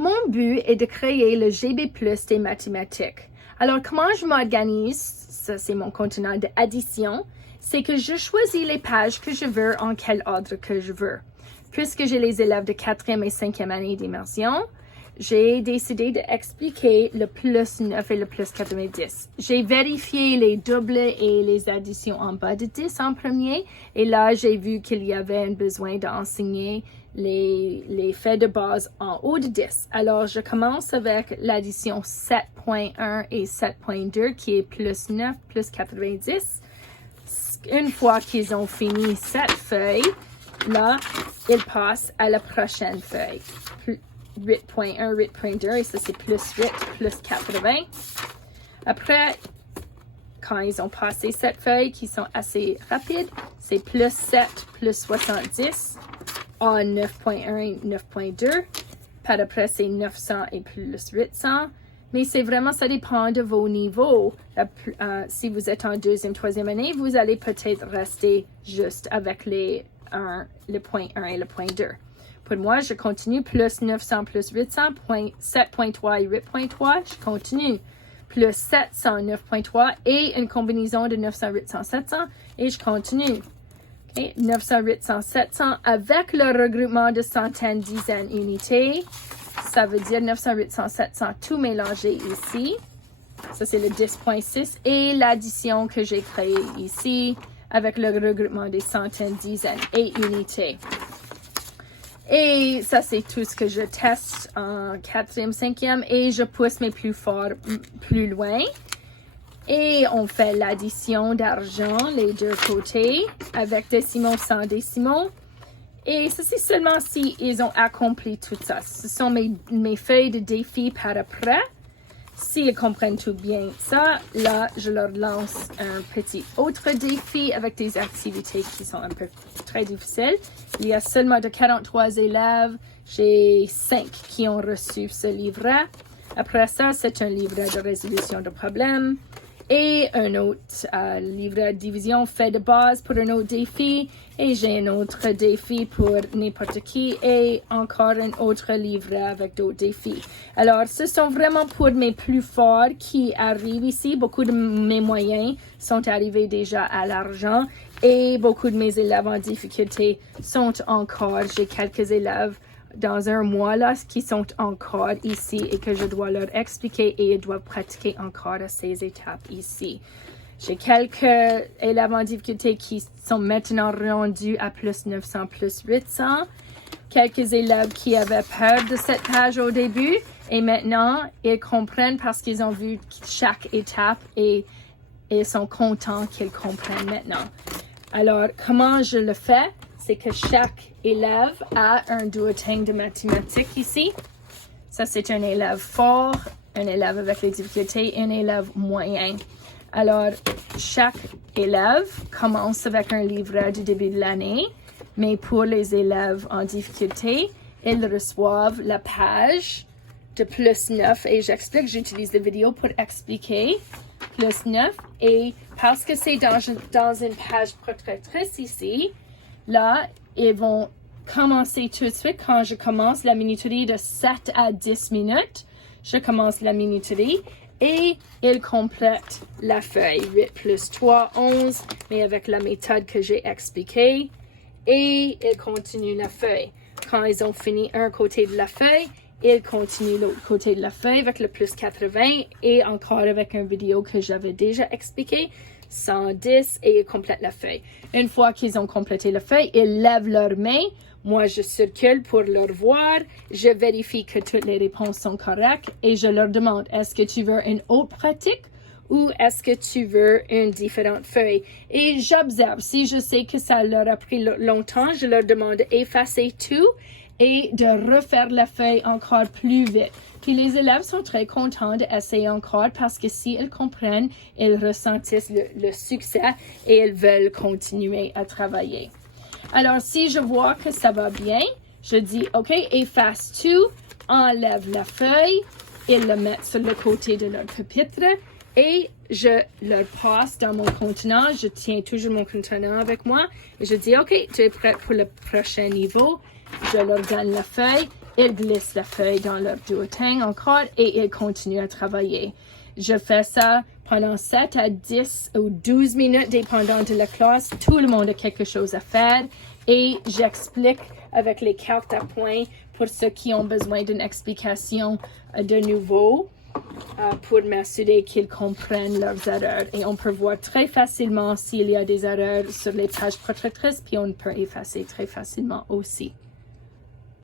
Mon but est de créer le GB+ des mathématiques. Alors, comment je m'organise? Ça, c'est mon contenant d'addition. C'est que je choisis les pages que je veux en quel ordre que je veux. Puisque j'ai les élèves de 4e et 5e année d'immersion, j'ai décidé d'expliquer le plus 9 et le plus 90. J'ai vérifié les doubles et les additions en bas de 10 en premier. Et là, j'ai vu qu'il y avait un besoin d'enseigner les faits de base en haut de 10. Alors, je commence avec l'addition 7.1 et 7.2 qui est plus 9 plus 90. Une fois qu'ils ont fini cette feuille, là, ils passent à la prochaine feuille. 8.1, 8.2, et ça c'est plus 8, plus 80. Après, quand ils ont passé cette feuille, qui sont assez rapides, c'est plus 7, plus 70, à 9.1 et 9.2. Par après, c'est 900 et plus 800. Mais c'est vraiment, ça dépend de vos niveaux. Si vous êtes en 2e, 3e année, vous allez peut-être rester juste avec le point 1 et le point 2. Pour moi, je continue plus 900 plus 800, 7.3 et 8.3, je continue. Plus 700, 9.3 et une combinaison de 900, 800, 700 et je continue. Okay. 900, 800, 700 avec le regroupement de centaines, dizaines, unités. Ça veut dire 900, 800, 700 tout mélangé ici. Ça, c'est le 10.6 et l'addition que j'ai créée ici avec le regroupement des centaines, dizaines et unités. Et ça, c'est tout ce que je teste en 4e, 5e et je pousse mes plus forts plus loin. Et on fait l'addition d'argent, les deux côtés, avec décimaux, sans décimaux. Et ça, c'est seulement si ils ont accompli tout ça. Ce sont mes feuilles de défi par après. S'ils comprennent tout bien ça, là, je leur lance un petit autre défi avec des activités qui sont un peu très difficiles. Il y a seulement de 43 élèves. J'ai 5 qui ont reçu ce livret. Après ça, c'est un livret de résolution de problèmes. Et un autre livret de division fait de base pour un autre défi. Et j'ai un autre défi pour n'importe qui. Et encore un autre livret avec d'autres défis. Alors, ce sont vraiment pour mes plus forts qui arrivent ici. Beaucoup de mes moyens sont arrivés déjà à l'argent. Et beaucoup de mes élèves en difficulté sont encore. J'ai quelques élèves dans un mois là qui sont encore ici et que je dois leur expliquer et ils doivent pratiquer encore à ces étapes ici. J'ai quelques élèves en difficulté qui sont maintenant rendus à plus 900, plus 800. Quelques élèves qui avaient peur de cette page au début et maintenant ils comprennent parce qu'ils ont vu chaque étape et ils sont contents qu'ils comprennent maintenant. Alors, comment je le fais? C'est que chaque élève a un bulletin de mathématiques ici. Ça, c'est un élève fort, un élève avec les difficultés et un élève moyen. Alors, chaque élève commence avec un livret du début de l'année, mais pour les élèves en difficulté, ils reçoivent la page de plus 9 et j'utilise la vidéo pour expliquer plus 9 et parce que c'est dans une page protectrice ici, là, ils vont commencer tout de suite. Quand je commence la minuterie de 7 à 10 minutes, je commence la minuterie et ils complètent la feuille. 8 plus 3, 11, mais avec la méthode que j'ai expliquée. Et ils continuent la feuille. Quand ils ont fini un côté de la feuille, ils continuent l'autre côté de la feuille avec le plus 80 et encore avec une vidéo que j'avais déjà expliquée. 110 et ils complètent la feuille. Une fois qu'ils ont complété la feuille, ils lèvent leurs mains. Moi, je circule pour leur voir. Je vérifie que toutes les réponses sont correctes et je leur demande, est-ce que tu veux une autre pratique ou est-ce que tu veux une différente feuille? Et j'observe. Si je sais que ça leur a pris longtemps, je leur demande d'effacer tout et de refaire la feuille encore plus vite. Puis les élèves sont très contents d'essayer encore parce que s'ils comprennent, ils ressentissent le succès et ils veulent continuer à travailler. Alors, si je vois que ça va bien, je dis, OK, efface tout, enlève la feuille, ils le mettent sur le côté de leur pupitre et je leur passe dans mon contenant. Je tiens toujours mon contenant avec moi et je dis, OK, tu es prêt pour le prochain niveau. Je leur donne la feuille. ils glissent la feuille dans leur duotang encore et ils continuent à travailler. Je fais ça pendant 7 à 10 ou 12 minutes, dépendant de la classe. Tout le monde a quelque chose à faire et j'explique avec les cartes à points pour ceux qui ont besoin d'une explication de nouveau pour m'assurer qu'ils comprennent leurs erreurs. Et on peut voir très facilement s'il y a des erreurs sur les pages protectrices, puis on peut effacer très facilement aussi.